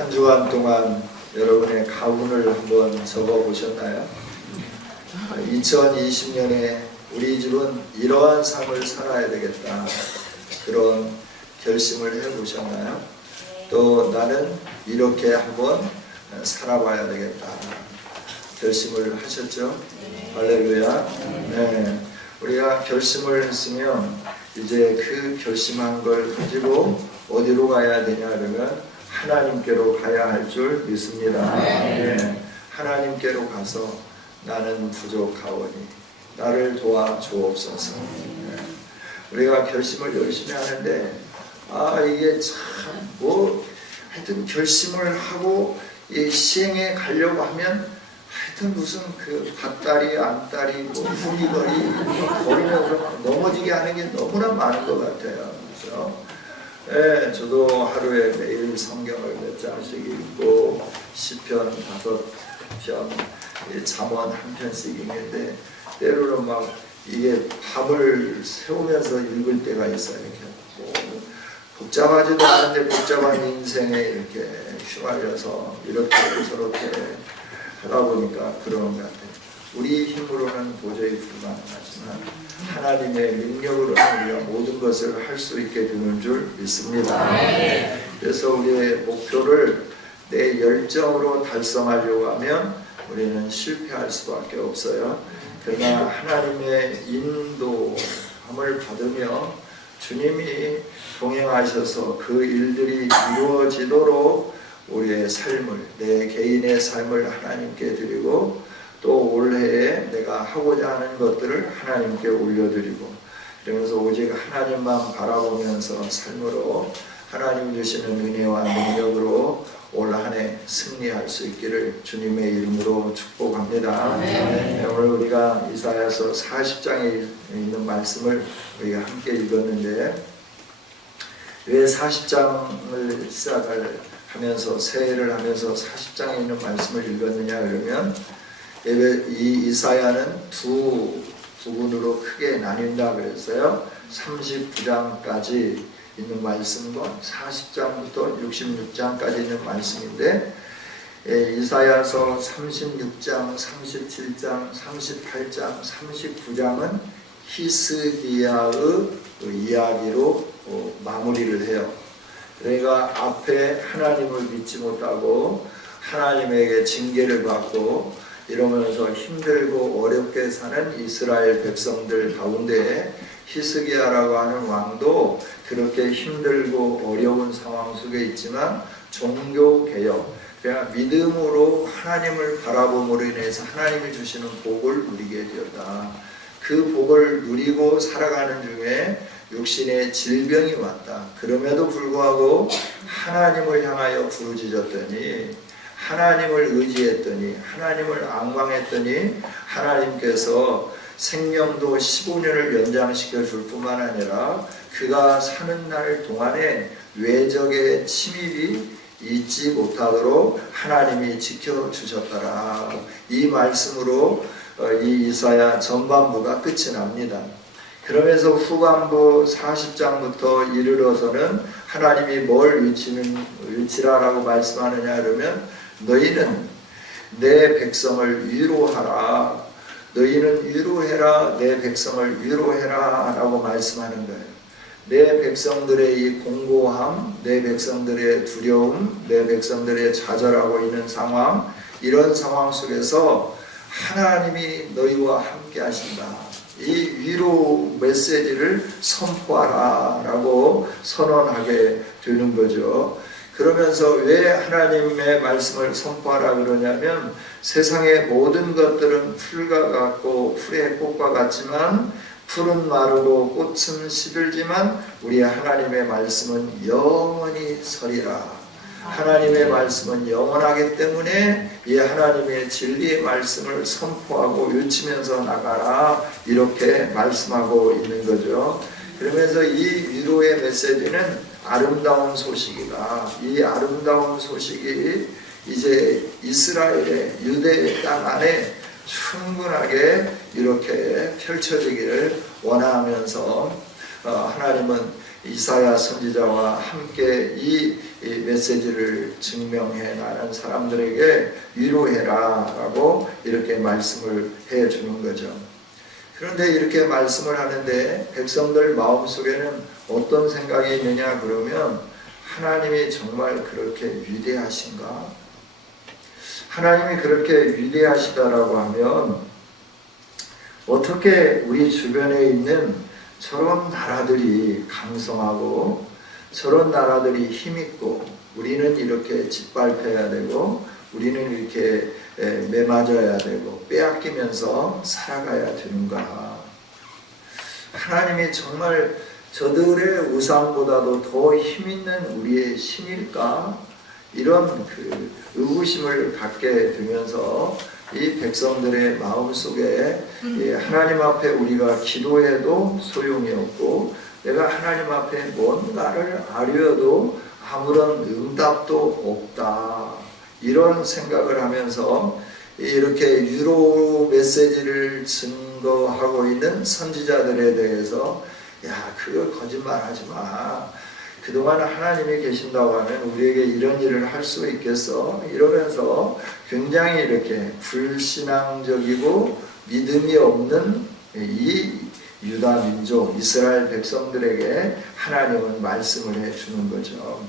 한 주간 동안 여러분의 가훈을 한번 적어 보셨나요? 2020년에 우리 집은 이러한 삶을 살아야 되겠다, 그런 결심을 해 보셨나요? 또 나는 이렇게 한번 살아봐야 되겠다 결심을 하셨죠? 할렐루야. 네. 우리가 결심을 했으면 이제 그 결심한 걸 가지고 어디로 가야 되냐 그러면 하나님께로 가야 할 줄 믿습니다. 네. 하나님께로 가서 나는 부족하오니 나를 도와주옵소서. 네. 우리가 결심을 열심히 하는데 이게 참 하여튼 결심을 하고 이 시행에 가려고 하면 하여튼 무슨 그 밭다리 안다리 후리거리 거리면서 넘어지게 하는 게 너무나 많은 것 같아요. 그렇죠? 네, 저도 하루에 매일 성경을 몇 장씩 읽고 시편 5편, 잠언 1편씩 읽는데 때로는 막 이게 밤을 새우면서 읽을 때가 있어요. 이렇게 복잡하지도 않은데 복잡한 인생에 이렇게 휘말려서 이렇게 저렇게 하다 보니까 그런 것 같아요. 우리 힘으로는 도저히 불가능하지만 하나님의 능력으로는 우리가 모든 것을 할 수 있게 되는 줄 믿습니다. 그래서 우리의 목표를 내 열정으로 달성하려고 하면 우리는 실패할 수밖에 없어요. 그러나 하나님의 인도함을 받으며 주님이 동행하셔서 그 일들이 이루어지도록 우리의 삶을, 내 개인의 삶을 하나님께 드리고 또 올해에 내가 하고자 하는 것들을 하나님께 올려드리고 그러면서 오직 하나님만 바라보면서 삶으로 하나님 주시는 은혜와 능력으로 올 한 해 승리할 수 있기를 주님의 이름으로 축복합니다. 네, 오늘 우리가 이사야서 40장에 있는 말씀을 우리가 함께 읽었는데 왜 40장을 시작을 하면서 새해를 하면서 40장에 있는 말씀을 읽었느냐 그러면 이 이사야는 두 부분으로 크게 나뉜다 그랬어요. 39장까지 있는 말씀과 40장부터 66장까지 있는 말씀인데 이사야서 36장, 37장, 38장, 39장은 히스기야의 이야기로 마무리를 해요. 그러니까 앞에 하나님을 믿지 못하고 하나님에게 징계를 받고 이러면서 힘들고 어렵게 사는 이스라엘 백성들 가운데 히스기야라고 하는 왕도 그렇게 힘들고 어려운 상황 속에 있지만 종교개혁, 그러니까 믿음으로 하나님을 바라봄으로 인해서 하나님이 주시는 복을 누리게 되었다. 그 복을 누리고 살아가는 중에 육신의 질병이 왔다. 그럼에도 불구하고 하나님을 향하여 부르짖었더니 하나님을 의지했더니 하나님을 앙망했더니 하나님께서 생명도 15년을 연장시켜 줄 뿐만 아니라 그가 사는 날 동안에 외적의 침입이 있지 못하도록 하나님이 지켜주셨더라. 이 말씀으로 이 이사야 전반부가 끝이 납니다. 그러면서 후반부 40장부터 이르러서는 하나님이 뭘 위치라라고 말씀하느냐 그러면 너희는 내 백성을 위로하라. 너희는 위로해라. 내 백성을 위로해라 라고 말씀하는 거예요. 내 백성들의 이 공고함, 내 백성들의 두려움, 내 백성들의 좌절하고 있는 상황, 이런 상황 속에서 하나님이 너희와 함께 하신다. 이 위로 메시지를 선포하라 라고 선언하게 되는 거죠. 그러면서 왜 하나님의 말씀을 선포하라 그러냐면 세상의 모든 것들은 풀과 같고 풀의 꽃과 같지만 풀은 마르고 꽃은 시들지만 우리 하나님의 말씀은 영원히 서리라. 하나님의 말씀은 영원하기 때문에 이 하나님의 진리의 말씀을 선포하고 외치면서 나가라 이렇게 말씀하고 있는 거죠. 그러면서 이 위로의 메시지는 아름다운 소식이다. 이 아름다운 소식이 이제 이스라엘의 유대 땅 안에 충분하게 이렇게 펼쳐지기를 원하면서 하나님은 이사야 선지자와 함께 이 메시지를 증명해 나가는 사람들에게 위로해라 라고 이렇게 말씀을 해 주는 거죠. 그런데 이렇게 말씀을 하는데 백성들 마음속에는 어떤 생각이 있느냐 그러면 하나님이 정말 그렇게 위대하신가? 하나님이 그렇게 위대하시다라고 하면 어떻게 우리 주변에 있는 저런 나라들이 강성하고 저런 나라들이 힘있고 우리는 이렇게 짓밟혀야 되고 우리는 이렇게 매맞아야 되고 빼앗기면서 살아가야 되는가? 하나님이 정말 저들의 우상보다도 더 힘있는 우리의 신일까? 이런 그 의구심을 갖게 되면서 이 백성들의 마음속에 하나님 앞에 우리가 기도해도 소용이 없고 내가 하나님 앞에 뭔가를 아뢰어도 아무런 응답도 없다. 이런 생각을 하면서 이렇게 위로 메시지를 증거하고 있는 선지자들에 대해서 야, 그거 거짓말하지 마. 그동안 하나님이 계신다고 하면 우리에게 이런 일을 할 수 있겠어? 이러면서 굉장히 이렇게 불신앙적이고 믿음이 없는 이 유다 민족, 이스라엘 백성들에게 하나님은 말씀을 해주는 거죠.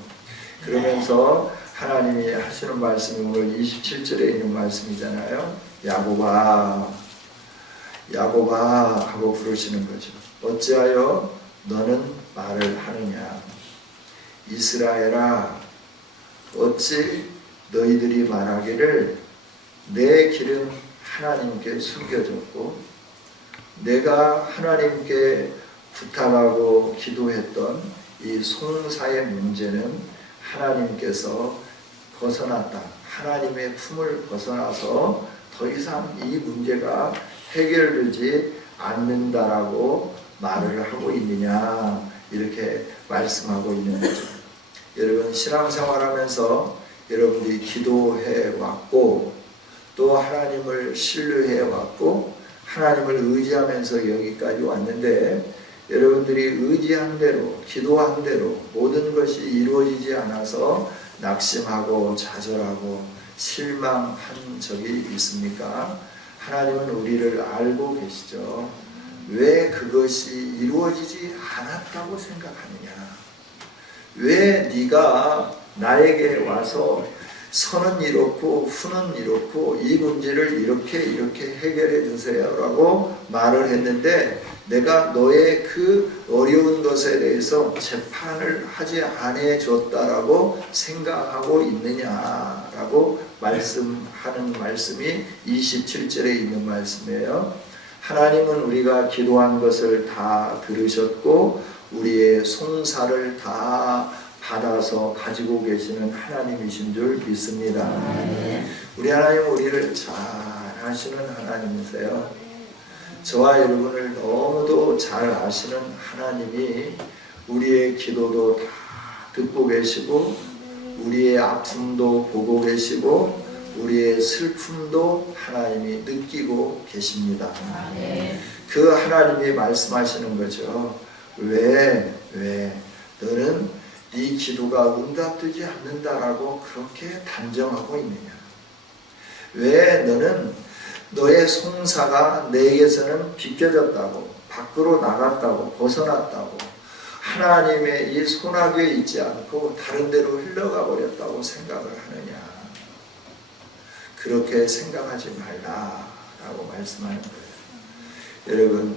그러면서 하나님이 하시는 말씀이 오늘 27절에 있는 말씀이잖아요. 야곱아, 야곱아 하고 부르시는 거죠. 어찌하여 너는 말을 하느냐? 이스라엘아, 어찌 너희들이 말하기를 내 길은 하나님께 숨겨졌고 내가 하나님께 부탁하고 기도했던 이 송사의 문제는 하나님께서 벗어났다. 하나님의 품을 벗어나서 더 이상 이 문제가 해결되지 않는다라고 말을 하고 있느냐, 이렇게 말씀하고 있는 거죠. 여러분, 신앙생활하면서 여러분들이 기도해 왔고 또 하나님을 신뢰해 왔고 하나님을 의지하면서 여기까지 왔는데 여러분들이 의지한 대로 기도한 대로 모든 것이 이루어지지 않아서 낙심하고 좌절하고 실망한 적이 있습니까? 하나님은 우리를 알고 계시죠. 왜 그것이 이루어지지 않았다고 생각하느냐? 왜 네가 나에게 와서 선은 이렇고 후는 이렇고 이 문제를 이렇게 해결해 주세요 라고 말을 했는데 내가 너의 그 어려운 것에 대해서 재판을 하지 않아 줬다라고 생각하고 있느냐라고 말씀하는 말씀이 27절에 있는 말씀이에요. 하나님은 우리가 기도한 것을 다 들으셨고 우리의 송사를 다 받아서 가지고 계시는 하나님이신 줄 믿습니다. 우리 하나님은 우리를 잘 아시는 하나님이세요. 저와 여러분을 너무도 잘 아시는 하나님이 우리의 기도도 다 듣고 계시고 우리의 아픔도 보고 계시고 우리의 슬픔도 하나님이 느끼고 계십니다. 그 하나님이 말씀하시는 거죠. 왜 너는 네 기도가 응답되지 않는다라고 그렇게 단정하고 있느냐? 왜 너는 너의 송사가 내게서는 비껴졌다고, 밖으로 나갔다고, 벗어났다고, 하나님의 이 손아귀에 있지 않고 다른 데로 흘러가 버렸다고 생각을 하느냐? 그렇게 생각하지 말라라고 말씀하는 거예요. 여러분,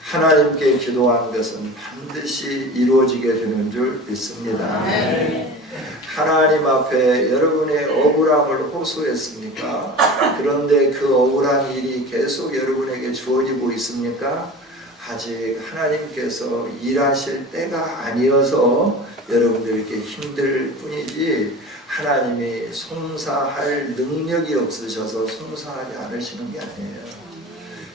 하나님께 기도한 것은 반드시 이루어지게 되는 줄 믿습니다. 하나님 앞에 여러분의 억울함을 호소했습니까? 그런데 그 억울한 일이 계속 여러분에게 주어지고 있습니까? 아직 하나님께서 일하실 때가 아니어서 여러분들께 힘들 뿐이지 하나님이 송사할 능력이 없으셔서 송사하지 않으시는 게 아니에요.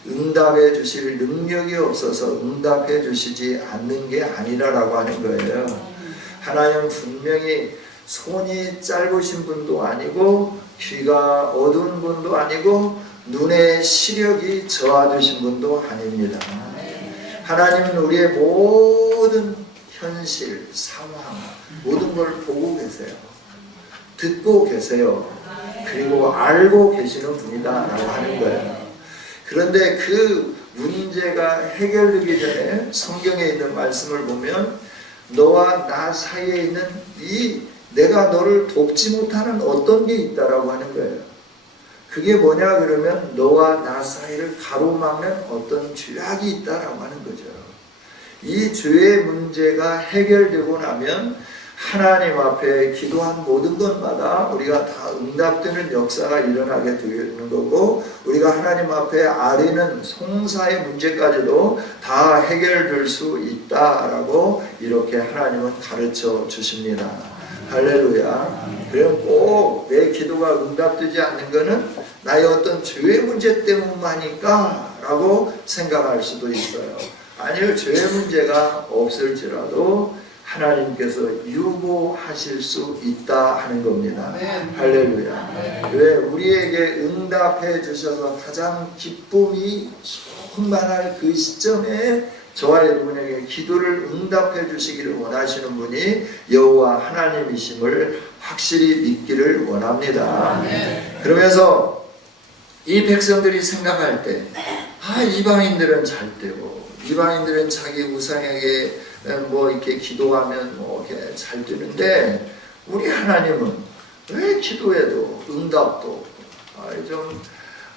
응답해 주실 능력이 없어서 응답해 주시지 않는 게 아니라라고 하는 거예요. 하나님은 분명히 손이 짧으신 분도 아니고 귀가 어두운 분도 아니고 눈에 시력이 저하되신 분도 아닙니다. 하나님은 우리의 모든 현실, 상황 모든 걸 보고 계세요. 듣고 계세요. 그리고 알고 계시는 분이다 라고 하는 거예요. 그런데 그 문제가 해결되기 전에 성경에 있는 말씀을 보면 너와 나 사이에 있는 이 내가 너를 돕지 못하는 어떤 게 있다라고 하는 거예요. 그게 뭐냐 그러면 너와 나 사이를 가로막는 어떤 죄악이 있다라고 하는 거죠. 이 죄의 문제가 해결되고 나면 하나님 앞에 기도한 모든 것마다 우리가 다 응답되는 역사가 일어나게 되는 거고, 우리가 하나님 앞에 아뢰는 송사의 문제까지도 다 해결될 수 있다라고 이렇게 하나님은 가르쳐 주십니다. 할렐루야. 그럼 꼭 내 기도가 응답되지 않는 것은 나의 어떤 죄의 문제 때문만일까 라고 생각할 수도 있어요. 아니요, 죄의 문제가 없을지라도 하나님께서 유보하실 수 있다 하는 겁니다. 할렐루야. 왜? 우리에게 응답해 주셔서 가장 기쁨이 충만할 그 시점에 저와 여러분에게 기도를 응답해 주시기를 원하시는 분이 여호와 하나님이심을 확실히 믿기를 원합니다. 그러면서 이 백성들이 생각할 때 이방인들은 잘 되고 이방인들은 자기 우상에게 뭐 이렇게 기도하면 뭐 이렇게 잘 되는데 우리 하나님은 왜 기도해도 응답도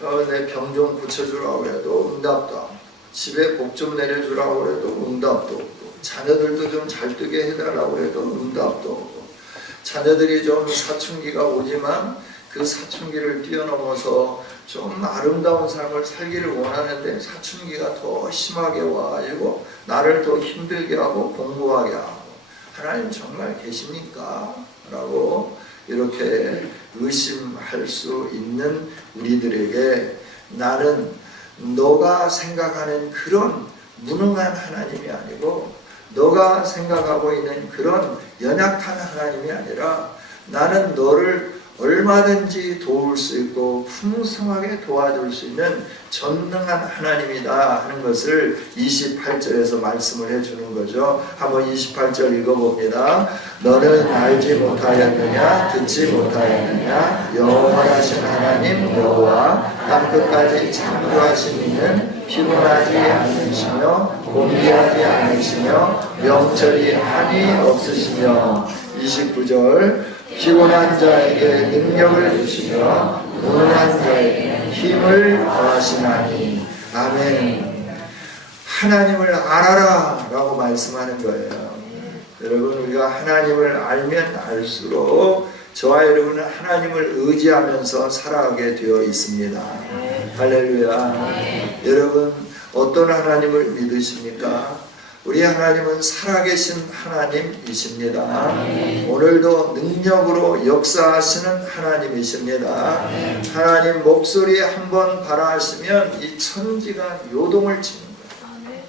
없고 내 병 좀 고쳐주라고 해도 응답도 없고 집에 복 좀 내려주라고 해도 응답도 없고 자녀들도 좀 잘 되게 해달라고 해도 응답도 없고 자녀들이 좀 사춘기가 오지만 그 사춘기를 뛰어넘어서 좀 아름다운 삶을 살기를 원하는데 사춘기가 더 심하게 와가지고 나를 더 힘들게 하고 공부하게 하고 하나님 정말 계십니까? 라고 이렇게 의심할 수 있는 우리들에게 나는 너가 생각하는 그런 무능한 하나님이 아니고 너가 생각하고 있는 그런 연약한 하나님이 아니라 나는 너를 얼마든지 도울 수 있고 풍성하게 도와줄 수 있는 전능한 하나님이다 하는 것을 28절에서 말씀을 해주는 거죠. 한번 28절 읽어봅니다. 너는 알지 못하였느냐 듣지 못하였느냐 영원하신 하나님 여호와 땅끝까지 창조하신 이는 피곤하지 않으시며 곤비하지 않으시며 명철이 한이 없으시며 29절 피곤한 자에게 능력을 주시며 무능한 자에게 힘을 더하시나니. 아멘. 하나님을 알아라 라고 말씀하는 거예요. 여러분 우리가 하나님을 알면 알수록 저와 여러분은 하나님을 의지하면서 살아가게 되어 있습니다. 할렐루야. 여러분 어떤 하나님을 믿으십니까? 우리 하나님은 살아계신 하나님이십니다. 오늘도 능력으로 역사하시는 하나님이십니다. 하나님 목소리 한번 발하시면 이 천지가 요동을 치는 거예요.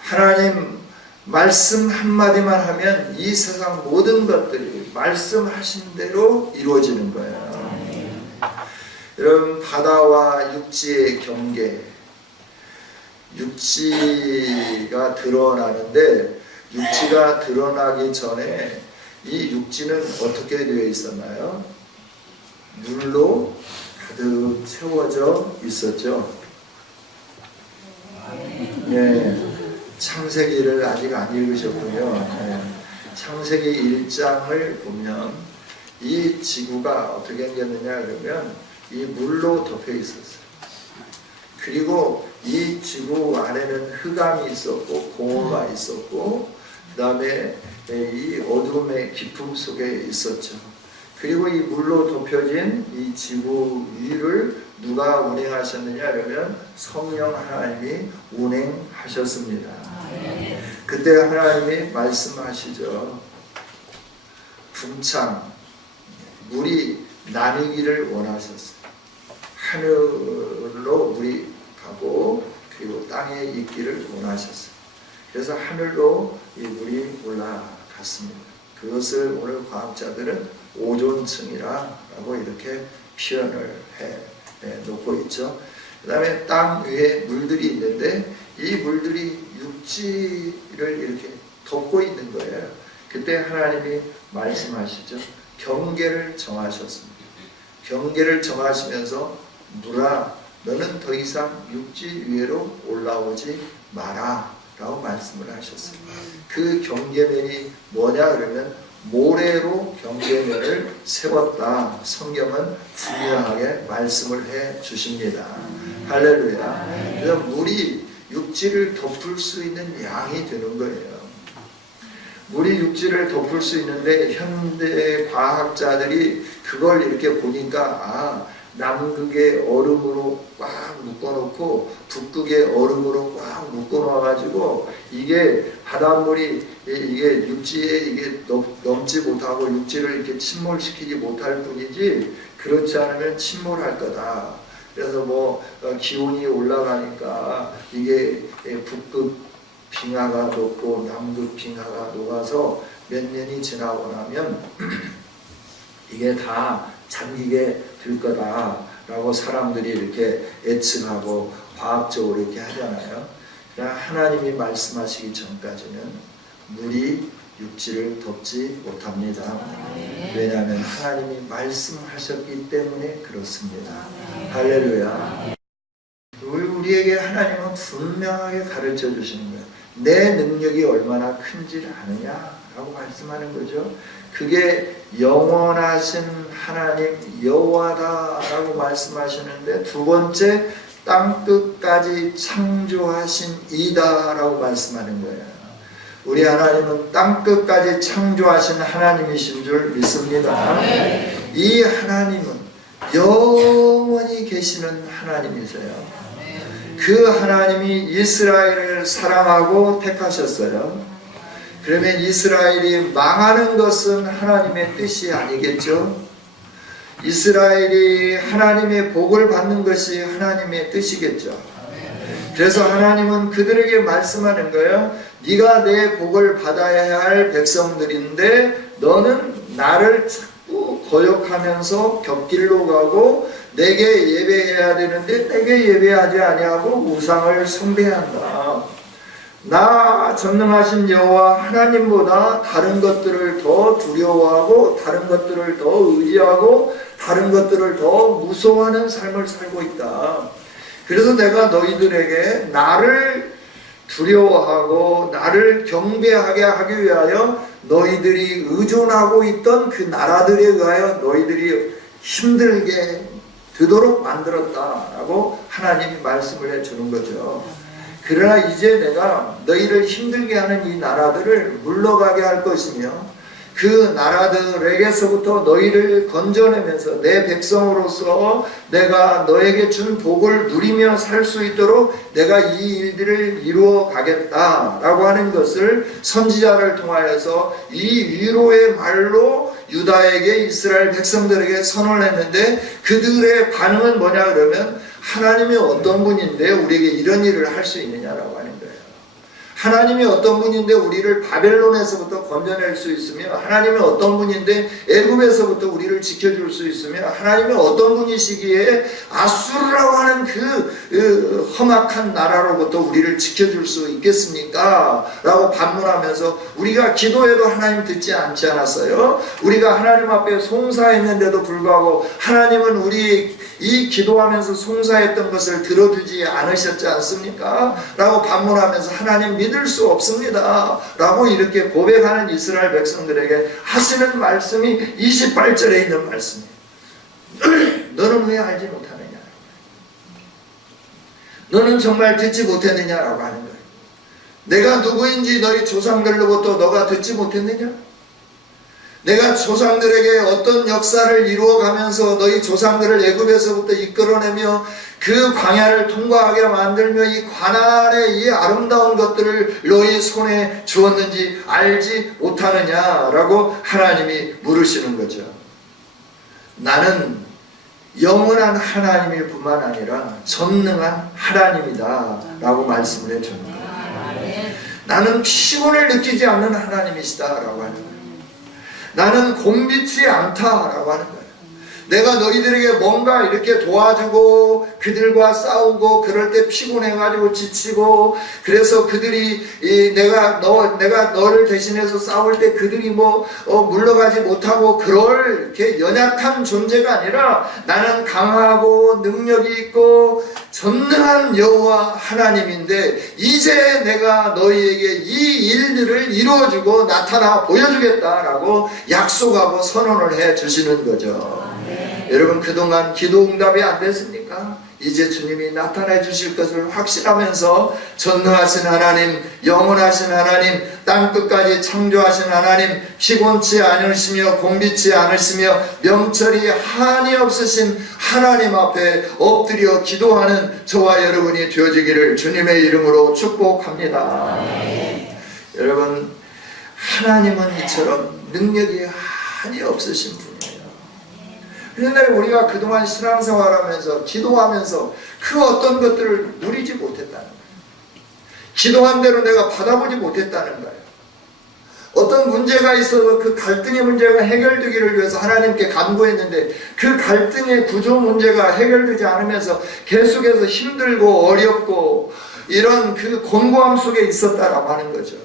하나님 말씀 한마디만 하면 이 세상 모든 것들이 말씀하신 대로 이루어지는 거예요. 여러분 바다와 육지의 경계, 육지가 드러나는데 육지가 드러나기 전에 이 육지는 어떻게 되어 있었나요? 물로 가득 채워져 있었죠. 네, 창세기를 아직 안 읽으셨군요. 네. 창세기 1장을 보면 이 지구가 어떻게 생겼느냐 그러면 이 물로 덮여 있었어요. 그리고 이 지구 안에는 흑암이 있었고 공허가 있었고 그 다음에 이 어둠의 깊음 속에 있었죠. 그리고 이 물로 덮여진 이 지구 위를 누가 운행하셨느냐 그러면 성령 하나님이 운행하셨습니다. 그때 하나님이 말씀하시죠. 궁창 물이 나뉘기를 원하셨어요. 하늘로 물이 가고 그리고 땅에 있기를 원하셨어요. 그래서 하늘로 이 물이 올라갔습니다. 그것을 오늘 과학자들은 오존층이라고 이렇게 표현을 해 놓고 있죠. 그 다음에 땅 위에 물들이 있는데 이 물들이 육지를 이렇게 덮고 있는 거예요. 그때 하나님이 말씀하시죠. 경계를 정하셨습니다. 경계를 정하시면서 물아, 너는 더 이상 육지 위로 올라오지 마라 라고 말씀을 하셨어요. 그 경계면이 뭐냐 그러면 모래로 경계면을 세웠다. 성경은 분명하게 말씀을 해 주십니다. 할렐루야. 그래서 물이 육지를 덮을 수 있는 양이 되는 거예요. 물이 육지를 덮을 수 있는데 현대 과학자들이 그걸 이렇게 보니까 남극의 얼음으로 꽉 묶어놓고 북극의 얼음으로 꽉 묶어놔가지고 이게 바닷물이 이게 육지에 이게 넘지 못하고 육지를 이렇게 침몰시키지 못할 뿐이지 그렇지 않으면 침몰할 거다. 그래서 뭐 기온이 올라가니까 이게 북극 빙하가 녹고 남극 빙하가 녹아서 몇 년이 지나고 나면 이게 다 잠기게 될 거다라고 사람들이 이렇게 예측하고 과학적으로 이렇게 하잖아요. 그러나 하나님이 말씀하시기 전까지는 물이 육지를 덮지 못합니다. 왜냐하면 하나님이 말씀하셨기 때문에 그렇습니다. 할렐루야. 우리에게 하나님은 분명하게 가르쳐 주시는 거예요. 내 능력이 얼마나 큰지 아느냐라고 말씀하는 거죠. 그게 영원하신 하나님 여호와다라고 말씀하시는데 두 번째 땅끝까지 창조하신 이다라고 말씀하는 거예요. 우리 하나님은 땅끝까지 창조하신 하나님이신 줄 믿습니다. 이 하나님은 영원히 계시는 하나님이세요. 그 하나님이 이스라엘을 사랑하고 택하셨어요. 그러면 이스라엘이 망하는 것은 하나님의 뜻이 아니겠죠? 이스라엘이 하나님의 복을 받는 것이 하나님의 뜻이겠죠. 그래서 하나님은 그들에게 말씀하는 거예요. 네가 내 복을 받아야 할 백성들인데 너는 나를 자꾸 거역하면서 곁길로 가고 내게 예배해야 되는데 내게 예배하지 아니하고 우상을 숭배한다. 나 전능하신 여호와 하나님보다 다른 것들을 더 두려워하고 다른 것들을 더 의지하고 다른 것들을 더 무서워하는 삶을 살고 있다. 그래서 내가 너희들에게 나를 두려워하고 나를 경배하게 하기 위하여 너희들이 의존하고 있던 그 나라들에 의하여 너희들이 힘들게 되도록 만들었다라고 하나님이 말씀을 해주는 거죠. 그러나 이제 내가 너희를 힘들게 하는 이 나라들을 물러가게 할 것이며 그 나라들에게서부터 너희를 건져내면서 내 백성으로서 내가 너에게 준 복을 누리며 살 수 있도록 내가 이 일들을 이루어 가겠다라고 하는 것을 선지자를 통하여서 이 위로의 말로 유다에게 이스라엘 백성들에게 선언을 했는데 그들의 반응은 뭐냐 그러면 하나님이 어떤 분인데 우리에게 이런 일을 할 수 있느냐라고 하는 거예요. 하나님이 어떤 분인데 우리를 바벨론에서부터 건져낼 수 있으며 하나님이 어떤 분인데 애굽에서부터 우리를 지켜줄 수 있으며 하나님이 어떤 분이시기에 아수르라고 하는 그 험악한 나라로부터 우리를 지켜줄 수 있겠습니까? 라고 반문하면서 우리가 기도해도 하나님 듣지 않지 않았어요? 우리가 하나님 앞에 송사했는데도 불구하고 하나님은 우리 이 기도하면서 송사했던 것을 들어주지 않으셨지 않습니까? 라고 반문하면서 하나님 믿을 수 없습니다 라고 이렇게 고백하는 이스라엘 백성들에게 하시는 말씀이 28절에 있는 말씀이에요. 너는 왜 알지 못하느냐, 너는 정말 듣지 못했느냐라고 하는 거예요. 내가 누구인지 너희 조상들로부터 너가 듣지 못했느냐? 내가 조상들에게 어떤 역사를 이루어가면서 너희 조상들을 애굽에서부터 이끌어내며 그 광야를 통과하게 만들며 이 가나안의 이 아름다운 것들을 너희 손에 주었는지 알지 못하느냐라고 하나님이 물으시는 거죠. 나는 영원한 하나님일 뿐만 아니라 전능한 하나님이다 라고 말씀을 해주는 거예요. 나는 피곤을 느끼지 않는 하나님이시다 라고 하는 거예요. 나는 곤비치 않다라고 하는 거예요. 내가 너희들에게 뭔가 이렇게 도와주고 그들과 싸우고 그럴 때 피곤해가지고 지치고, 그래서 그들이 내가 너를 대신해서 싸울 때 그들이 물러가지 못하고 그럴 이렇게 연약한 존재가 아니라 나는 강하고 능력이 있고 전능한 여호와 하나님인데 이제 내가 너희에게 이 일들을 이루어주고 나타나 보여주겠다라고 약속하고 선언을 해 주시는 거죠. 여러분, 그동안 기도 응답이 안 됐습니까? 이제 주님이 나타내 주실 것을 확신하면서 전능하신 하나님, 영원하신 하나님, 땅끝까지 창조하신 하나님, 피곤치 않으시며 곤비치 않으시며 명철이 한이 없으신 하나님 앞에 엎드려 기도하는 저와 여러분이 되어지기를 주님의 이름으로 축복합니다. 여러분, 하나님은 이처럼 능력이 한이 없으신 분이에요. 그런데 우리가 그동안 신앙생활하면서 기도하면서 그 어떤 것들을 누리지 못했다는 거예요. 기도한 대로 내가 받아보지 못했다는 거예요. 어떤 문제가 있어서 그 갈등의 문제가 해결되기를 위해서 하나님께 간구했는데 그 갈등의 구조 문제가 해결되지 않으면서 계속해서 힘들고 어렵고 이런 그 곤고함 속에 있었다라고 하는 거죠.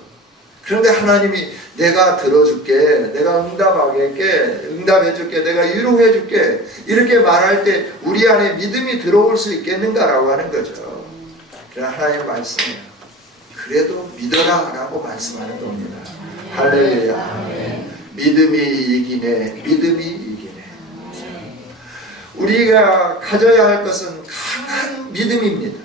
그런데 하나님이 내가 들어줄게, 내가 응답해줄게, 내가 위로해줄게 이렇게 말할 때 우리 안에 믿음이 들어올 수 있겠는가라고 하는 거죠. 그러나 하나님 말씀이에요. 그래도 믿어라 라고 말씀하는 겁니다. 할렐루야. 믿음이 이기네. 믿음이 이기네. 우리가 가져야 할 것은 강한 믿음입니다.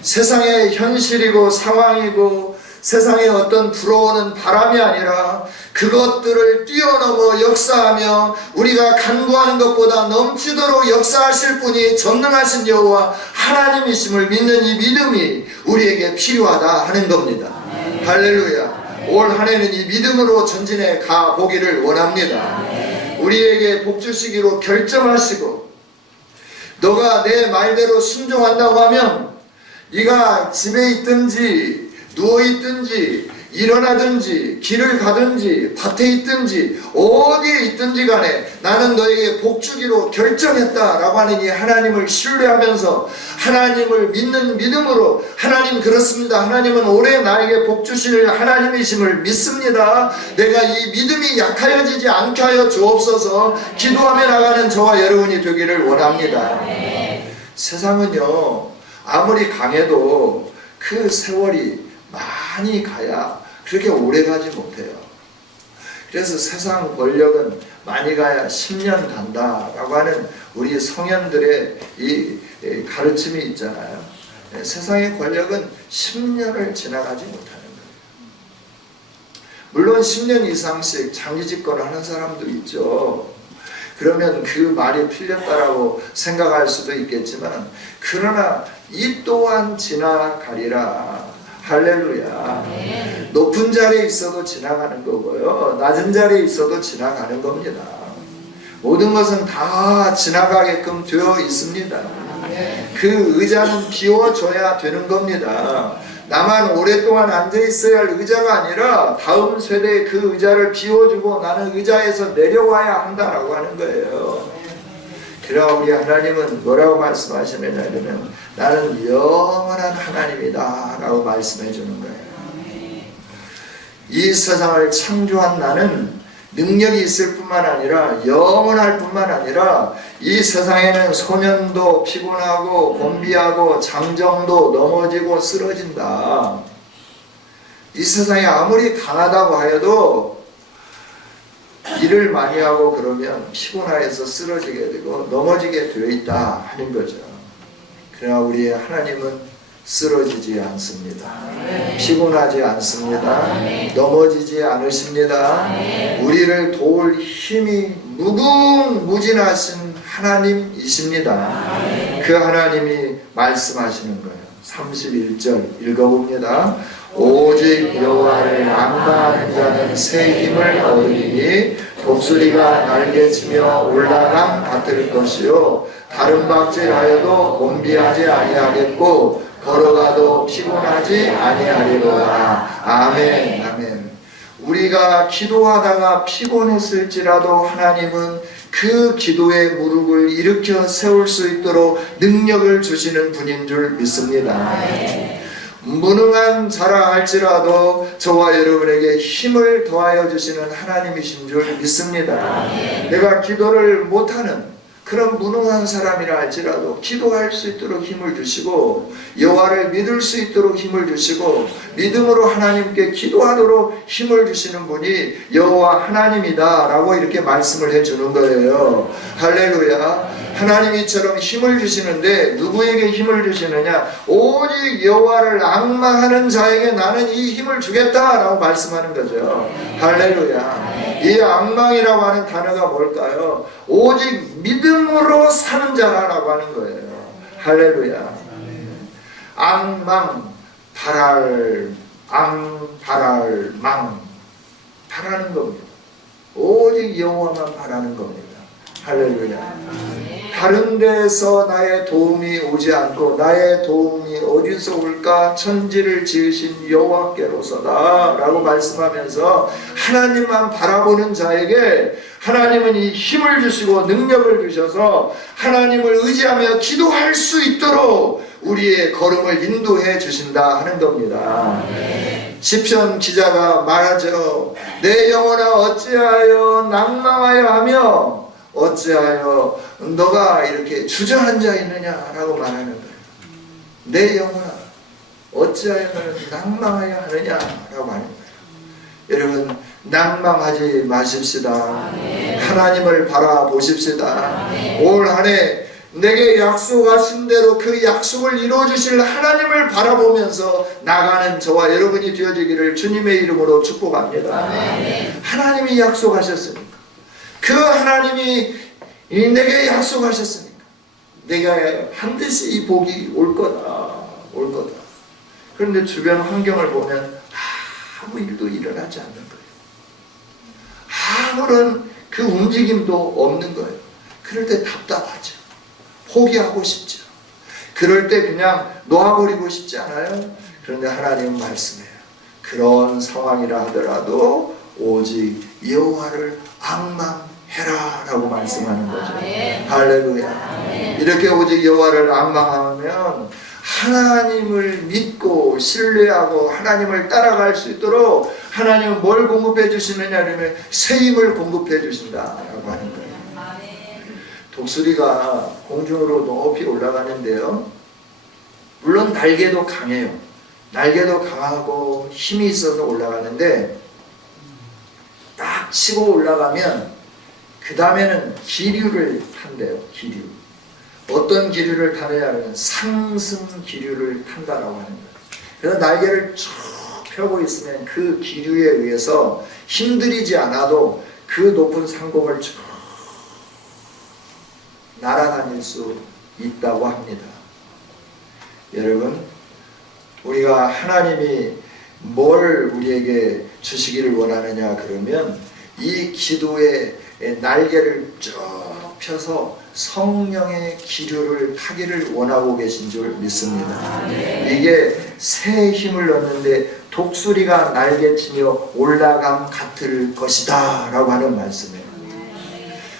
세상의 현실이고 상황이고 세상에 어떤 불어오는 바람이 아니라 그것들을 뛰어넘어 역사하며 우리가 간구하는 것보다 넘치도록 역사하실 분이 전능하신 여호와 하나님이심을 믿는 이 믿음이 우리에게 필요하다 하는 겁니다. 할렐루야. 올 한 해는 이 믿음으로 전진해 가보기를 원합니다. 우리에게 복 주시기로 결정하시고 너가 내 말대로 순종한다고 하면 네가 집에 있든지 누워있든지 일어나든지 길을 가든지 밭에 있든지 어디에 있든지 간에 나는 너에게 복 주기로 결정했다라고 하는 이 하나님을 신뢰하면서 하나님을 믿는 믿음으로 하나님 그렇습니다. 하나님은 올해 나에게 복 주실 하나님이심을 믿습니다. 내가 이 믿음이 약하여지지 않게 하여 주옵소서 기도하며 나가는 저와 여러분이 되기를 원합니다. 세상은요 아무리 강해도 그 세월이 많이 가야 그렇게 오래 가지 못해요. 그래서 세상 권력은 많이 가야 10년 간다라고 하는 우리 성현들의 이 가르침이 있잖아요. 세상의 권력은 10년을 지나가지 못하는 거예요. 물론 10년 이상씩 장기 집권을 하는 사람도 있죠. 그러면 그 말이 틀렸다라고 생각할 수도 있겠지만 그러나 이 또한 지나가리라. 할렐루야. 높은 자리에 있어도 지나가는 거고요. 낮은 자리에 있어도 지나가는 겁니다. 모든 것은 다 지나가게끔 되어 있습니다. 그 의자는 비워줘야 되는 겁니다. 나만 오랫동안 앉아있어야 할 의자가 아니라 다음 세대에 그 의자를 비워주고 나는 의자에서 내려와야 한다라고 하는 거예요. 그러나 우리 하나님은 뭐라고 말씀하시느냐면 나는 영원한 하나님이다 라고 말씀해 주는 거예요. 이 세상을 창조한 나는 능력이 있을 뿐만 아니라 영원할 뿐만 아니라 이 세상에는 소년도 피곤하고 곤비하고 장정도 넘어지고 쓰러진다. 이 세상에 아무리 강하다고 하여도 일을 많이 하고 그러면 피곤해서 쓰러지게 되고 넘어지게 되어 있다 하는 거죠. 그러나 우리의 하나님은 쓰러지지 않습니다. 피곤하지 않습니다. 넘어지지 않으십니다. 우리를 도울 힘이 무궁무진하신 하나님이십니다. 그 하나님이 말씀하시는 거예요. 31절 읽어봅니다. 오직 여호와를 안다하는 자는 새 힘을 얻으리니 독수리가 날개치며 올라감 같을 것이요 다른 박질하여도 곤비하지 아니하겠고 걸어가도 피곤하지 아니하리로다. 아멘. 아멘. 우리가 기도하다가 피곤했을지라도 하나님은 그 기도의 무릎을 일으켜 세울 수 있도록 능력을 주시는 분인 줄 믿습니다. 무능한 자라 할지라도 저와 여러분에게 힘을 더하여 주시는 하나님이신 줄 믿습니다. 내가 기도를 못하는 그런 무능한 사람이라 할지라도 기도할 수 있도록 힘을 주시고 여호와를 믿을 수 있도록 힘을 주시고 믿음으로 하나님께 기도하도록 힘을 주시는 분이 여호와 하나님이다 라고 이렇게 말씀을 해주는 거예요. 할렐루야. 하나님이 이처럼 힘을 주시는데 누구에게 힘을 주시느냐? 오직 여호와를 앙망하는 자에게 나는 이 힘을 주겠다라고 말씀하는 거죠. 할렐루야. 이 앙망이라고 하는 단어가 뭘까요? 오직 믿음으로 사는 자라고 하는 거예요. 할렐루야. 앙망, 바랄망 바라는 겁니다. 오직 여호와만 바라는 겁니다. 할렐루야. 다른 데서 나의 도움이 오지 않고 나의 도움이 어디서 올까? 천지를 지으신 여호와께로서다 라고 말씀하면서 하나님만 바라보는 자에게 하나님은 이 힘을 주시고 능력을 주셔서 하나님을 의지하며 기도할 수 있도록 우리의 걸음을 인도해 주신다 하는 겁니다. 시편 기자가 말하죠. 내 영혼아 어찌하여 낭망하여 하며 어찌하여 너가 이렇게 주저앉아 있느냐라고 말하는 거예요. 내 영혼아 어찌하여 너는 낭망하여 하느냐라고 하는 거예요. 여러분 낭망하지 마십시다. 하나님을 바라보십시다. 올 한 해 내게 약속하신 대로 그 약속을 이루어주실 하나님을 바라보면서 나가는 저와 여러분이 되어지기를 주님의 이름으로 축복합니다. 하나님이 약속하셨으니까 그 하나님이 내게 약속하셨으니까 내가 반드시 이 복이 올 거다. 그런데 주변 환경을 보면 아무 일도 일어나지 않는 거예요. 아무런 그 움직임도 없는 거예요. 그럴 때 답답하죠. 포기하고 싶죠. 그럴 때 그냥 놓아버리고 싶지 않아요? 그런데 하나님은 말씀해요. 그런 상황이라 하더라도 오직 여호와를 앙망해라 라고 말씀하는 거죠. 할렐루야. 이렇게 오직 여호와를 앙망하면 하나님을 믿고 신뢰하고 하나님을 따라갈 수 있도록 하나님은 뭘 공급해 주시느냐 하면 새 힘을 공급해 주신다라고 하는 거예요. 독수리가 공중으로 높이 올라가는데요. 물론 날개도 강해요. 날개도 강하고 힘이 있어서 올라가는데 딱 치고 올라가면 그 다음에는 기류를 탄대요. 기류. 어떤 기류를 타느냐 하면 상승 기류를 탄다라고 하는 거예요. 그래서 날개를 쭉 펴고 있으면 그 기류에 의해서 힘들이지 않아도 그 높은 상공을 쭉 날아다닐 수 있다고 합니다. 여러분, 우리가 하나님이 뭘 우리에게 주시기를 원하느냐 그러면 이 기도의 날개를 쭉 펴서 성령의 기류를 타기를 원하고 계신 줄 믿습니다. 이게 새 힘을 얻는데 독수리가 날개치며 올라감 같을 것이다 라고 하는 말씀이에요.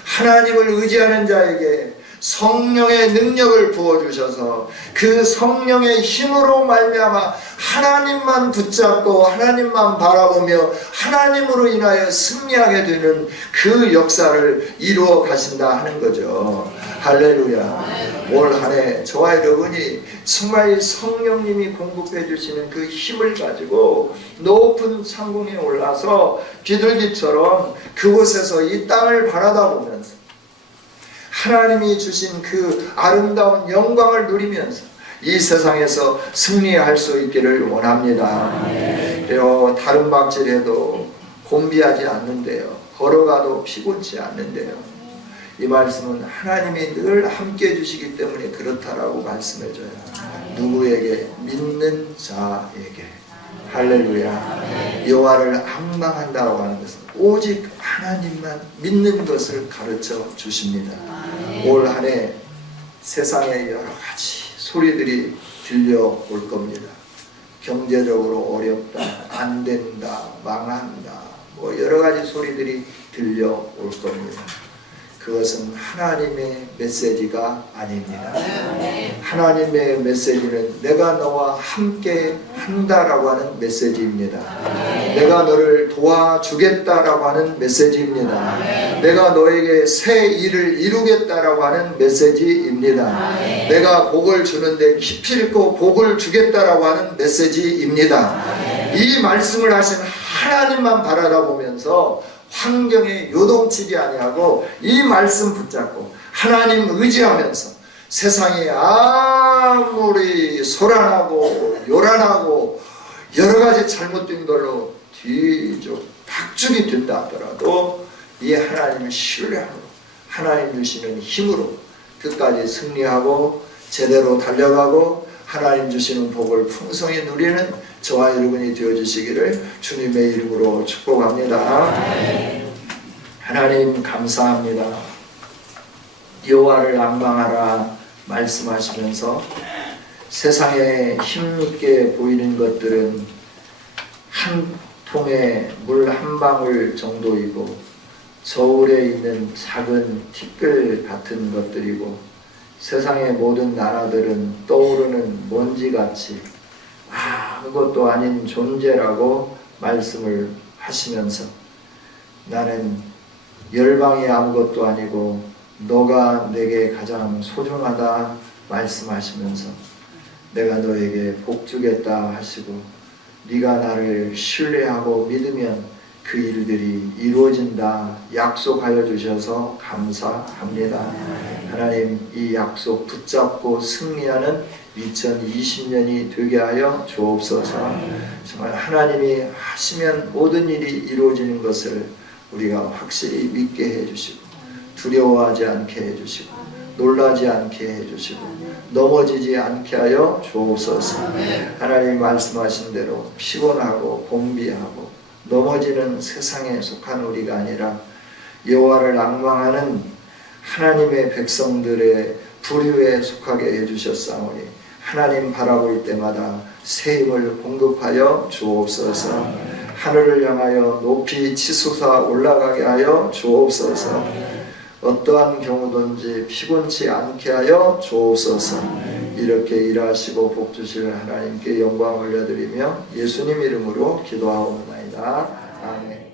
하나님을 의지하는 자에게 성령의 능력을 부어주셔서 그 성령의 힘으로 말미암아 하나님만 붙잡고 하나님만 바라보며 하나님으로 인하여 승리하게 되는 그 역사를 이루어 가신다 하는 거죠. 할렐루야. 올 한 해 저와 여러분이 정말 성령님이 공급해 주시는 그 힘을 가지고 높은 상공에 올라서 비둘기처럼 그곳에서 이 땅을 바라다보면서 하나님이 주신 그 아름다운 영광을 누리면서 이 세상에서 승리할 수 있기를 원합니다. 다른 박질해도 곤비하지 않는데요. 걸어가도 피곤치 않는데요. 이 말씀은 하나님이 늘 함께 해주시기 때문에 그렇다라고 말씀해줘요. 누구에게? 믿는 자에게. 할렐루야. 여호와를 앙망한다고 하는 것은 오직 하나님만 믿는 것을 가르쳐 주십니다. 올 한 해 세상에 여러 가지 소리들이 들려올 겁니다. 경제적으로 어렵다, 안 된다, 망한다, 뭐 여러 가지 소리들이 들려올 겁니다. 그것은 하나님의 메시지가 아닙니다. 하나님의 메시지는 내가 너와 함께 한다라고 하는 메시지입니다. 내가 너를 도와주겠다라고 하는 메시지입니다. 내가 너에게 새 일을 이루겠다라고 하는 메시지입니다. 내가 복을 주는데 기필코 복을 주겠다라고 하는 메시지입니다. 이 말씀을 하신 하나님만 바라보면서 환경에 요동치지 아니하고 이 말씀 붙잡고 하나님 의지하면서 세상이 아무리 소란하고 요란하고 여러가지 잘못된 걸로 박죽이 된다 하더라도 이 하나님을 신뢰하고 하나님 주시는 힘으로 끝까지 승리하고 제대로 달려가고 하나님 주시는 복을 풍성히 누리는 저와 여러분이 되어주시기를 주님의 이름으로 축복합니다. 하나님 감사합니다. 여호와를 앙망하라 말씀하시면서 세상에 힘있게 보이는 것들은 한 통에 물 한 방울 정도이고 저울에 있는 작은 티끌 같은 것들이고 세상의 모든 나라들은 떠오르는 먼지같이 아무것도 아닌 존재라고 말씀을 하시면서 나는 열방이 아무것도 아니고 너가 내게 가장 소중하다 말씀하시면서 내가 너에게 복 주겠다 하시고 네가 나를 신뢰하고 믿으면 그 일들이 이루어진다 약속하여 주셔서 감사합니다. 하나님 이 약속 붙잡고 승리하는 2020년이 되게 하여 주옵소서. 정말 하나님이 하시면 모든 일이 이루어지는 것을 우리가 확실히 믿게 해주시고 두려워하지 않게 해주시고 놀라지 않게 해주시고 넘어지지 않게 하여 주옵소서. 하나님 말씀하신 대로 피곤하고 곤비하고 넘어지는 세상에 속한 우리가 아니라 여호와를 앙망하는 하나님의 백성들의 부류에 속하게 해주셨사오니 하나님 바라볼 때마다 새 힘을 공급하여 주옵소서. 하늘을 향하여 높이 치솟아 올라가게 하여 주옵소서. 어떠한 경우든지 피곤치 않게 하여 주옵소서. 이렇게 일하시고 복주실 하나님께 영광을 올려드리며 예수님 이름으로 기도하옵나이다. 아멘.